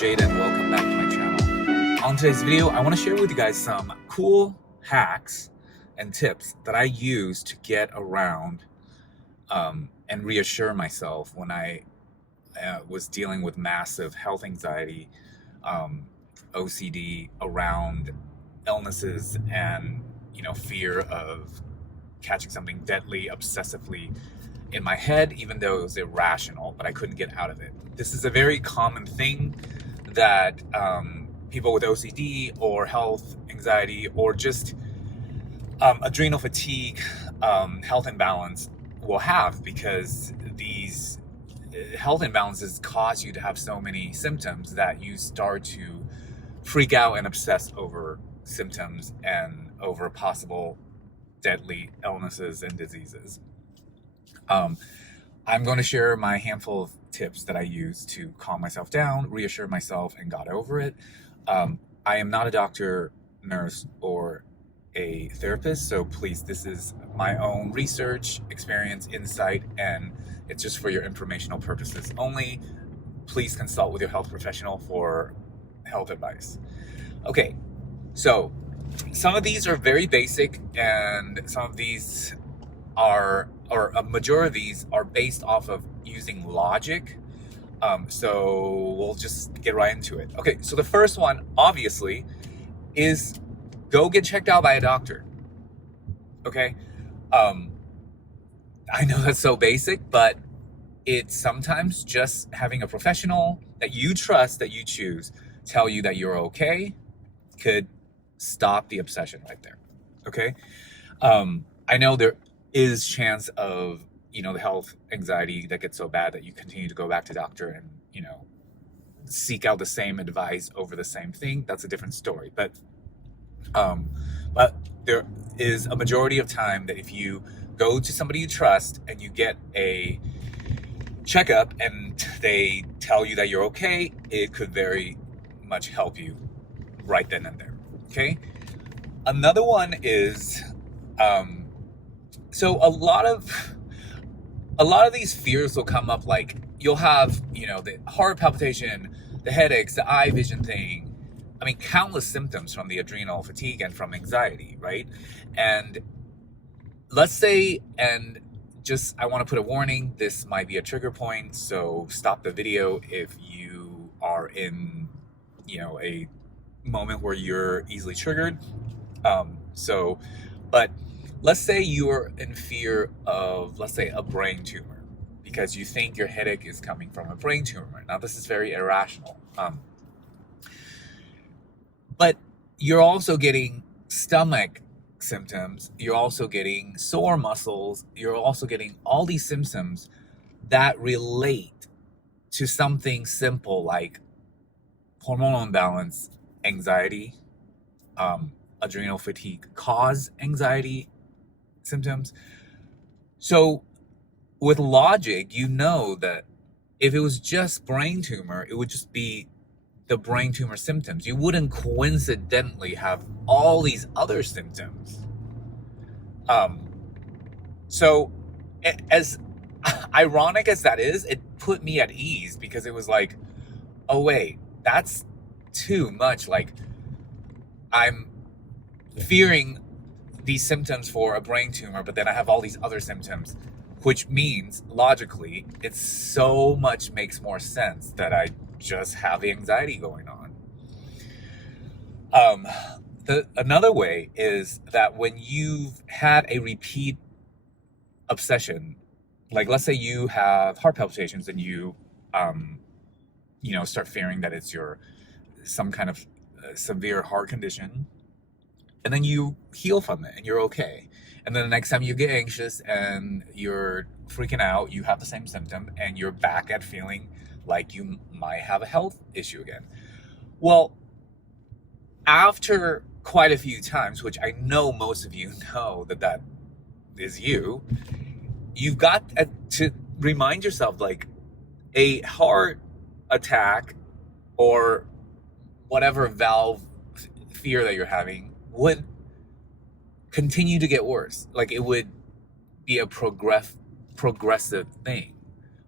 Jaden, welcome back to my channel. On today's video, I want to share with you guys some cool hacks and tips that I use to get around and reassure myself when I was dealing with massive health anxiety, OCD around illnesses and fear of catching something deadly obsessively in my head, even though it was irrational, but I couldn't get out of it. This is a very common thing that people with OCD or health anxiety or just adrenal fatigue, health imbalance will have, because these health imbalances cause you to have so many symptoms that you start to freak out and obsess over symptoms and over possible deadly illnesses and diseases. I'm going to share my handful of tips that I use to calm myself down, reassure myself, and got over it. I am not a doctor, nurse, or a therapist, so please, this is my own research, experience, insight, and it's just for your informational purposes only. Please consult with your health professional for health advice. Okay, so some of these are very basic, and some of these are, or a majority of these are based off of using logic. So we'll just get right into it. Okay, so the first one, obviously, is go get checked out by a doctor. Okay, I know that's so basic, but it's sometimes just having a professional that you trust, that you choose, tell you that you're okay, could stop the obsession right there. Okay, I know there is chance of the health anxiety that gets so bad that you continue to go back to doctor and seek out the same advice over the same thing. That's a different story. But there is a majority of time that if you go to somebody you trust and you get a checkup and they tell you that you're okay, it could very much help you right then and there. Okay, another one is so a lot of these fears will come up, like you'll have, the heart palpitation, the headaches, the eye vision thing. I mean, countless symptoms from the adrenal fatigue and from anxiety, right? And let's say, and just, I want to put a warning, this might be a trigger point, so stop the video if you are in, a moment where you're easily triggered. But let's say you're in fear of, let's say, a brain tumor, because you think your headache is coming from a brain tumor. Now, this is very irrational. But you're also getting stomach symptoms. You're also getting sore muscles. You're also getting all these symptoms that relate to something simple like hormonal imbalance, anxiety, adrenal fatigue cause anxiety symptoms. So with logic, that if it was just brain tumor, it would just be the brain tumor symptoms. You wouldn't coincidentally have all these other symptoms. So as ironic as that is, it put me at ease, because it was like, oh wait, that's too much. Like, I'm fearing these symptoms for a brain tumor, but then I have all these other symptoms, which means logically it so much makes more sense that I just have the anxiety going on. Another way is that when you've had a repeat obsession, like let's say you have heart palpitations and you start fearing that it's some kind of severe heart condition, and then you heal from it and you're okay. And then the next time you get anxious and you're freaking out, you have the same symptom and you're back at feeling like you might have a health issue again. Well, after quite a few times, which I know most of you know that is you've got to remind yourself, like, a heart attack or whatever valve fear that you're having would continue to get worse. Like, it would be a progressive thing,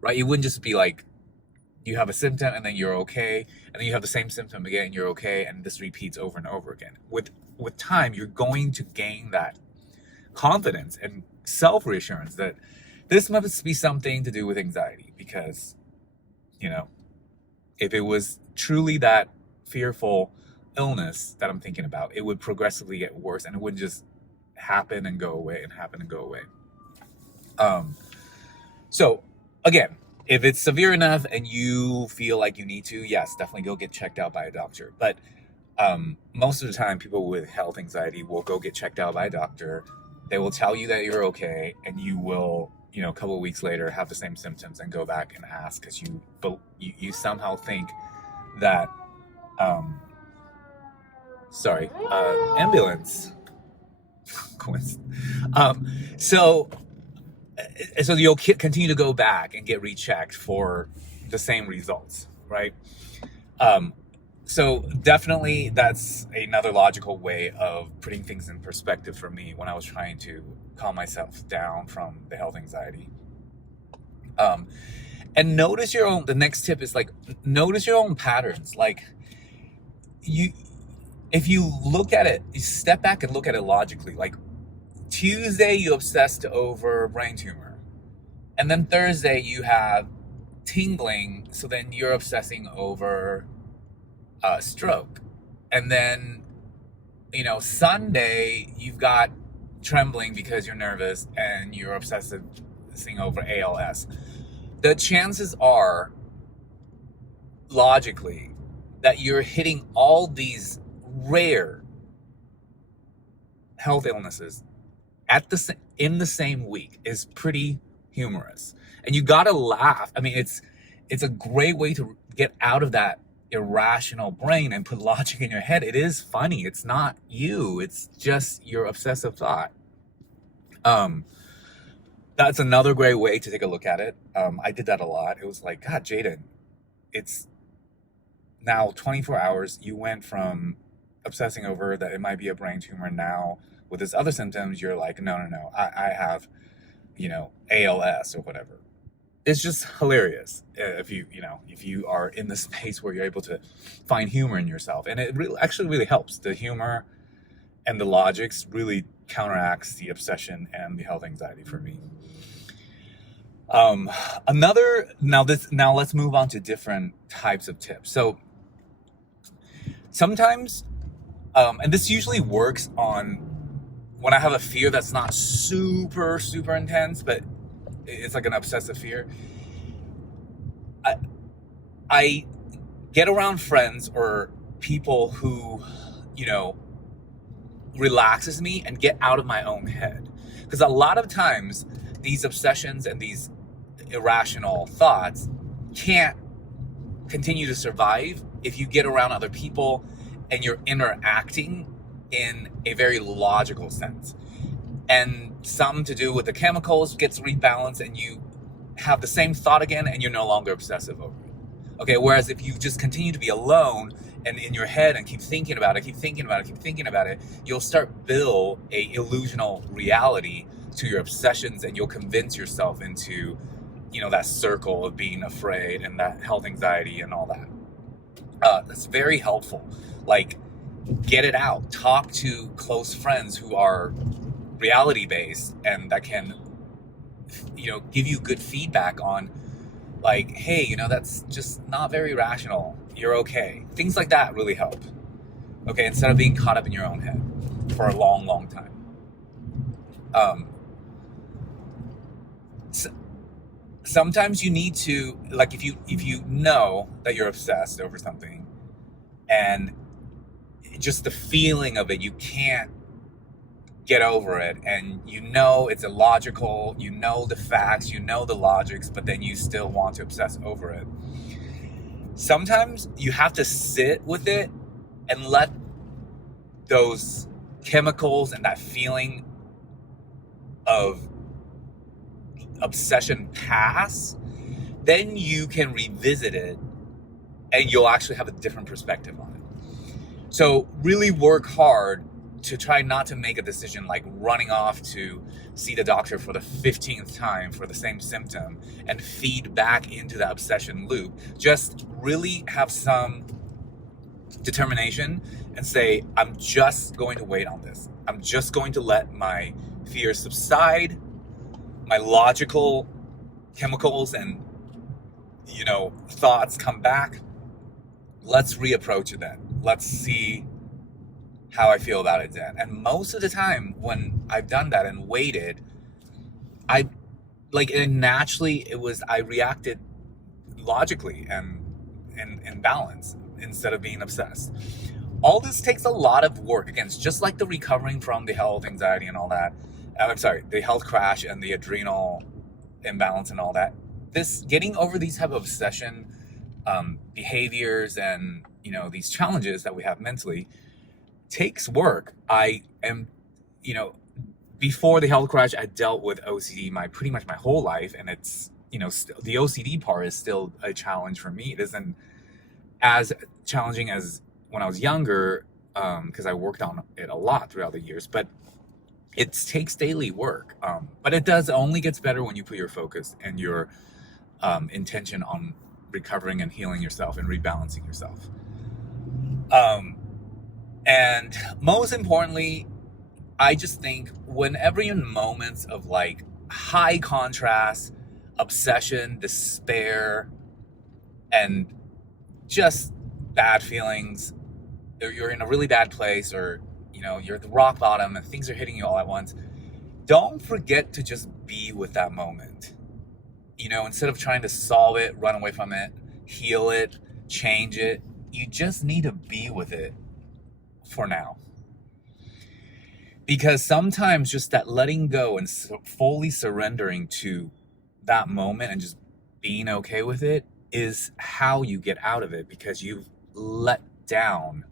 right? It wouldn't just be like You have a symptom and then you're okay, and then you have the same symptom again and you're okay, and this repeats over and over again. With time, you're going to gain that confidence and self-reassurance that this must be something to do with anxiety, because, you know, if it was truly that fearful illness that I'm thinking about, it would progressively get worse, and it wouldn't just happen and go away and happen and go away. So again, if it's severe enough and you feel like you need to, yes, definitely go get checked out by a doctor. But most of the time, people with health anxiety will go get checked out by a doctor. They will tell you that you're okay, and you will, a couple of weeks later have the same symptoms and go back and ask because you somehow think that, ambulance. So you'll continue to go back and get rechecked for the same results, right? So definitely that's another logical way of putting things in perspective for me when I was trying to calm myself down from the health anxiety. And notice the next tip is notice your own patterns. If you look at it, you step back and look at it logically. Tuesday, you obsessed over brain tumor. And then Thursday, you have tingling. So then you're obsessing over stroke. And then, Sunday, you've got trembling because you're nervous and you're obsessing over ALS. The chances are, logically, that you're hitting all these rare health illnesses in the same week is pretty humorous. And you gotta laugh. I mean, it's a great way to get out of that irrational brain and put logic in your head. It is funny. It's not you. It's just your obsessive thought. That's another great way to take a look at it. I did that a lot. It was like, God, Jaden, it's now 24 hours. You went from obsessing over that it might be a brain tumor. Now with this other symptoms, you're like, no, I have, ALS or whatever. It's just hilarious if you are in the space where you're able to find humor in yourself. And it actually really helps. The humor and the logics really counteracts the obsession and the health anxiety for me. Now let's move on to different types of tips. So sometimes, and this usually works on when I have a fear that's not super, super intense, but it's like an obsessive fear. I get around friends or people who, relaxes me and get out of my own head. Because a lot of times these obsessions and these irrational thoughts can't continue to survive if you get around other people and you're interacting in a very logical sense. And something to do with the chemicals gets rebalanced and you have the same thought again and you're no longer obsessive over it. Okay, whereas if you just continue to be alone and in your head and keep thinking about it, you'll start build a illusional reality to your obsessions, and you'll convince yourself into, that circle of being afraid and that health anxiety and all that. That's very helpful. Get it out. Talk to close friends who are reality-based and that can, give you good feedback on, hey, that's just not very rational. You're okay. Things like that really help. Okay, instead of being caught up in your own head for a long, long time. Sometimes you need to, if you know that you're obsessed over something and just the feeling of it, you can't get over it, and it's illogical, the facts, the logics, but then you still want to obsess over it. Sometimes you have to sit with it and let those chemicals and that feeling of obsession pass. Then you can revisit it and you'll actually have a different perspective on it. So really work hard to try not to make a decision like running off to see the doctor for the 15th time for the same symptom and feed back into the obsession loop. Just really have some determination and say, I'm just going to wait on this. I'm just going to let my fears subside, my logical chemicals and, thoughts come back. Let's reapproach it then. Let's see how I feel about it then. And most of the time when I've done that and waited, I reacted logically and in balance instead of being obsessed. All this takes a lot of work. Again, it's just like the recovering from the health anxiety and all that. The health crash and the adrenal imbalance and all that. This getting over these type of obsession behaviors and these challenges that we have mentally takes work. I am, before the health crash, I dealt with OCD pretty much my whole life, and it's the OCD part is still a challenge for me. It isn't as challenging as when I was younger, because I worked on it a lot throughout the years, but it takes daily work. But it does only gets better when you put your focus and your intention on recovering and healing yourself and rebalancing yourself. And most importantly, I just think whenever you're in moments of like high contrast, obsession, despair, and just bad feelings, or you're in a really bad place, or you're at the rock bottom and things are hitting you all at once, don't forget to just be with that moment. Instead of trying to solve it, run away from it, heal it, change it, you just need to be with it for now. Because sometimes just that letting go and fully surrendering to that moment and just being okay with it is how you get out of it, because you've let down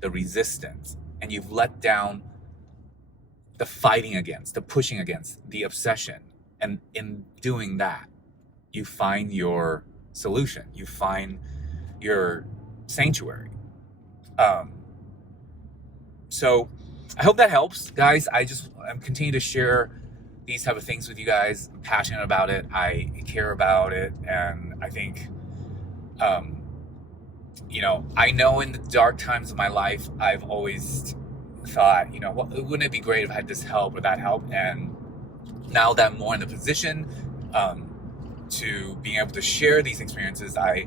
the resistance and you've let down the fighting against, the pushing against, the obsession. And in doing that, you find your solution. You find your sanctuary. So I hope that helps, guys. I'm continuing to share these type of things with you guys. I'm passionate about it. I care about it. And I think, I know in the dark times of my life, I've always thought, wouldn't it be great if I had this help or that help? And now that I'm more in the position to being able to share these experiences, I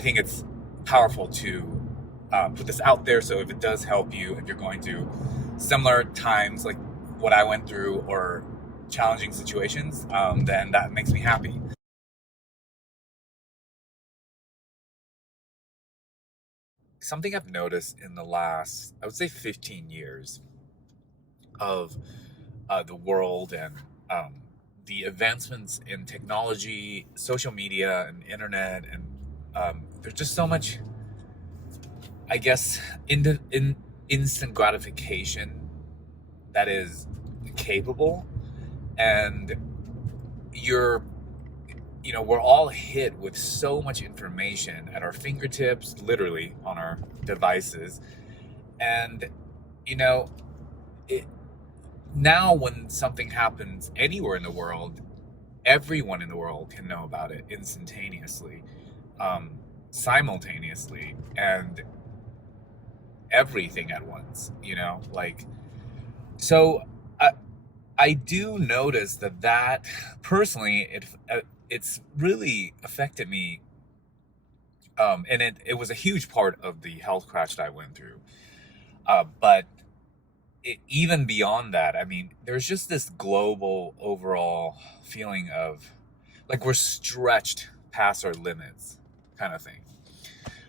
think it's powerful to put this out there. So if it does help you, if you're going through similar times like what I went through or challenging situations, then that makes me happy. Something I've noticed in the last, I would say 15 years of the world and the advancements in technology, social media, and internet, and there's just so much, I guess, instant gratification that is capable, and we're all hit with so much information at our fingertips, literally on our devices, and now when something happens anywhere in the world, everyone in the world can know about it instantaneously, simultaneously, and everything at once, so I do notice that personally, it's really affected me, and it was a huge part of the health crash that I went through, but even beyond that, I mean, there's just this global overall feeling of like we're stretched past our limits kind of thing,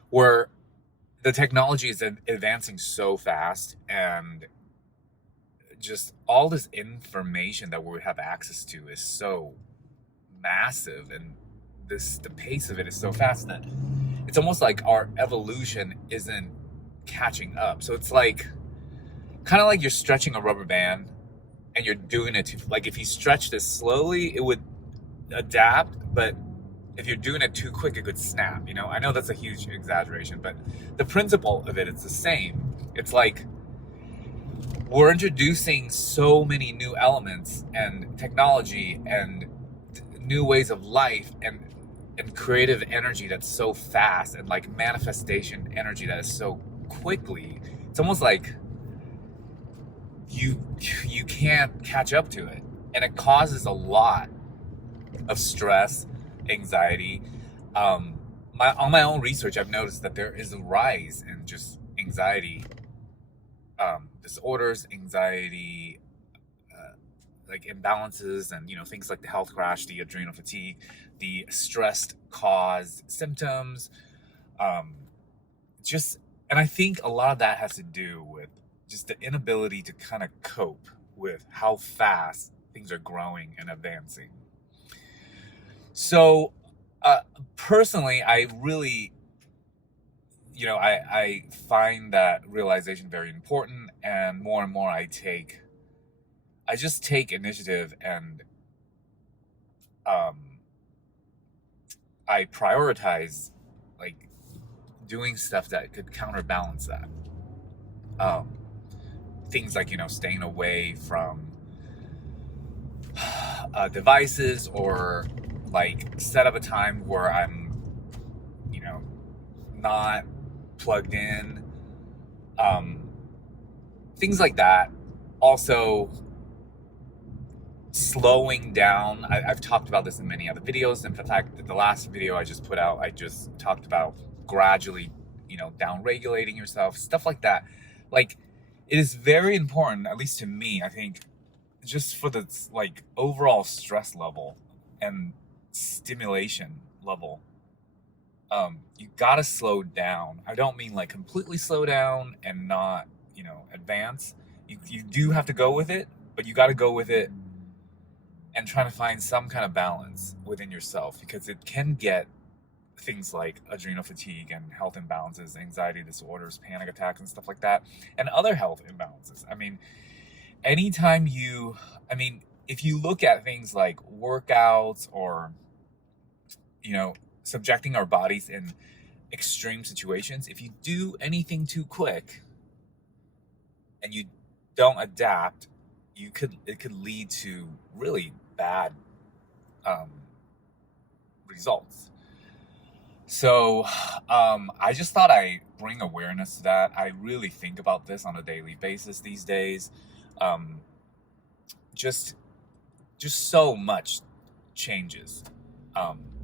where the technology is advancing so fast, and just all this information that we have access to is so massive, and the pace of it is so fast that it's almost like our evolution isn't catching up. So it's like kind of like you're stretching a rubber band and you're doing it like if you stretch this slowly, it would adapt, but if you're doing it too quick, it could snap. I know that's a huge exaggeration, but the principle of it is the same. It's like we're introducing so many new elements and technology and new ways of life and creative energy that's so fast, and like manifestation energy that is so quickly. It's almost like you can't catch up to it, and it causes a lot of stress, anxiety. On my own research, I've noticed that there is a rise in just anxiety disorders, anxiety, like imbalances, and things like the health crash, the adrenal fatigue, the stress caused symptoms. And I think a lot of that has to do with just the inability to kind of cope with how fast things are growing and advancing. So personally, I really, I find that realization very important, and more I just take initiative, and I prioritize like doing stuff that could counterbalance that. Things like, staying away from devices, or like set up a time where I'm, not plugged in. Things like that. Also, slowing down. I've talked about this in many other videos. In fact, the last video I just put out, I just talked about gradually, down regulating yourself, stuff like that. Like, it is very important, at least to me, I think, just for the like overall stress level and stimulation level. You gotta slow down. I don't mean like completely slow down and not, advance. You do have to go with it, but you gotta go with it and trying to find some kind of balance within yourself, because it can get things like adrenal fatigue and health imbalances, anxiety disorders, panic attacks, and stuff like that, and other health imbalances. I mean, if you look at things like workouts, or, subjecting our bodies in extreme situations, if you do anything too quick and you don't adapt, it could lead to really bad results. So I just thought I'd bring awareness to that. I really think about this on a daily basis these days. Just so much changes.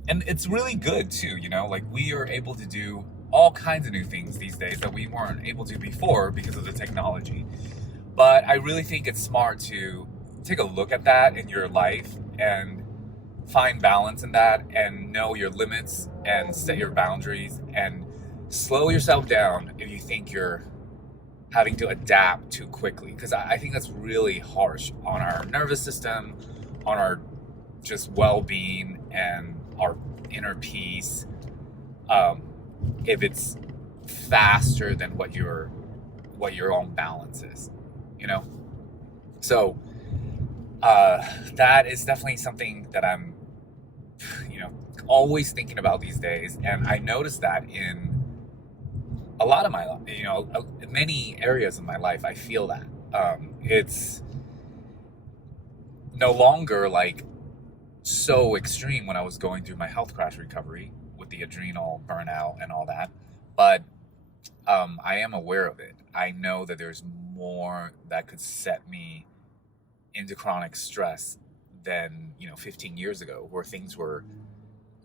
And it's really good too, like we are able to do all kinds of new things these days that we weren't able to before because of the technology. But I really think it's smart to take a look at that in your life and find balance in that, and know your limits and set your boundaries, and slow yourself down if you think you're having to adapt too quickly, because I think that's really harsh on our nervous system, on our just well-being and our inner peace, if it's faster than what your own balance is, so that is definitely something that I'm always thinking about these days. And I noticed that in a lot of my life, in many areas of my life, I feel that it's no longer like so extreme when I was going through my health crash recovery with the adrenal burnout and all that. But I am aware of it. I know that there's more that could set me into chronic stress than 15 years ago, where things were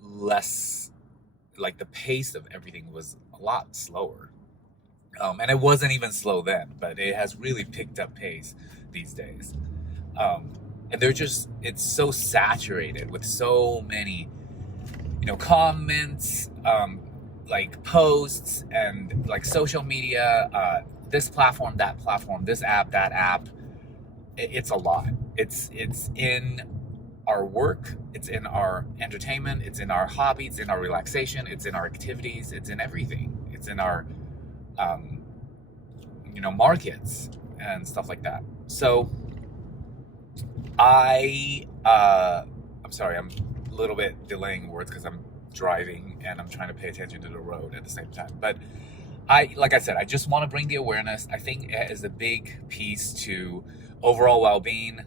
less, like the pace of everything was a lot slower. And it wasn't even slow then, but it has really picked up pace these days. And it's so saturated with so many, comments, like posts, and like social media, this platform, that platform, this app, that app. It's a lot. It's in our work, it's in our entertainment, it's in our hobby, it's in our relaxation, it's in our activities, it's in everything. It's in our, markets and stuff like that. So I'm sorry, I'm a little bit delaying words because I'm driving and I'm trying to pay attention to the road at the same time. But like I said, I just want to bring the awareness. I think it is a big piece to overall well-being.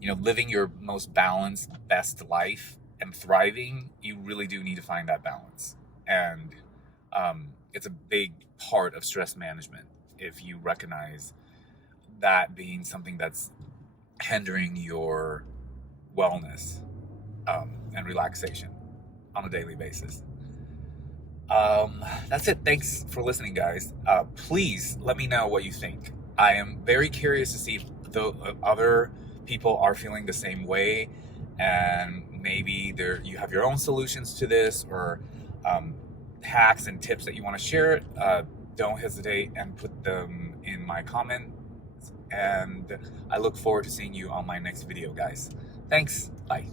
You know, living your most balanced, best life and thriving. You really do need to find that balance, and it's a big part of stress management. If you recognize that being something that's hindering your wellness and relaxation on a daily basis. That's it. Thanks for listening, guys. Please let me know what you think. I am very curious to see if the other people are feeling the same way, and maybe you have your own solutions to this, or hacks and tips that you want to share. Don't hesitate and put them in my comment. And I look forward to seeing you on my next video, guys. Thanks. Bye.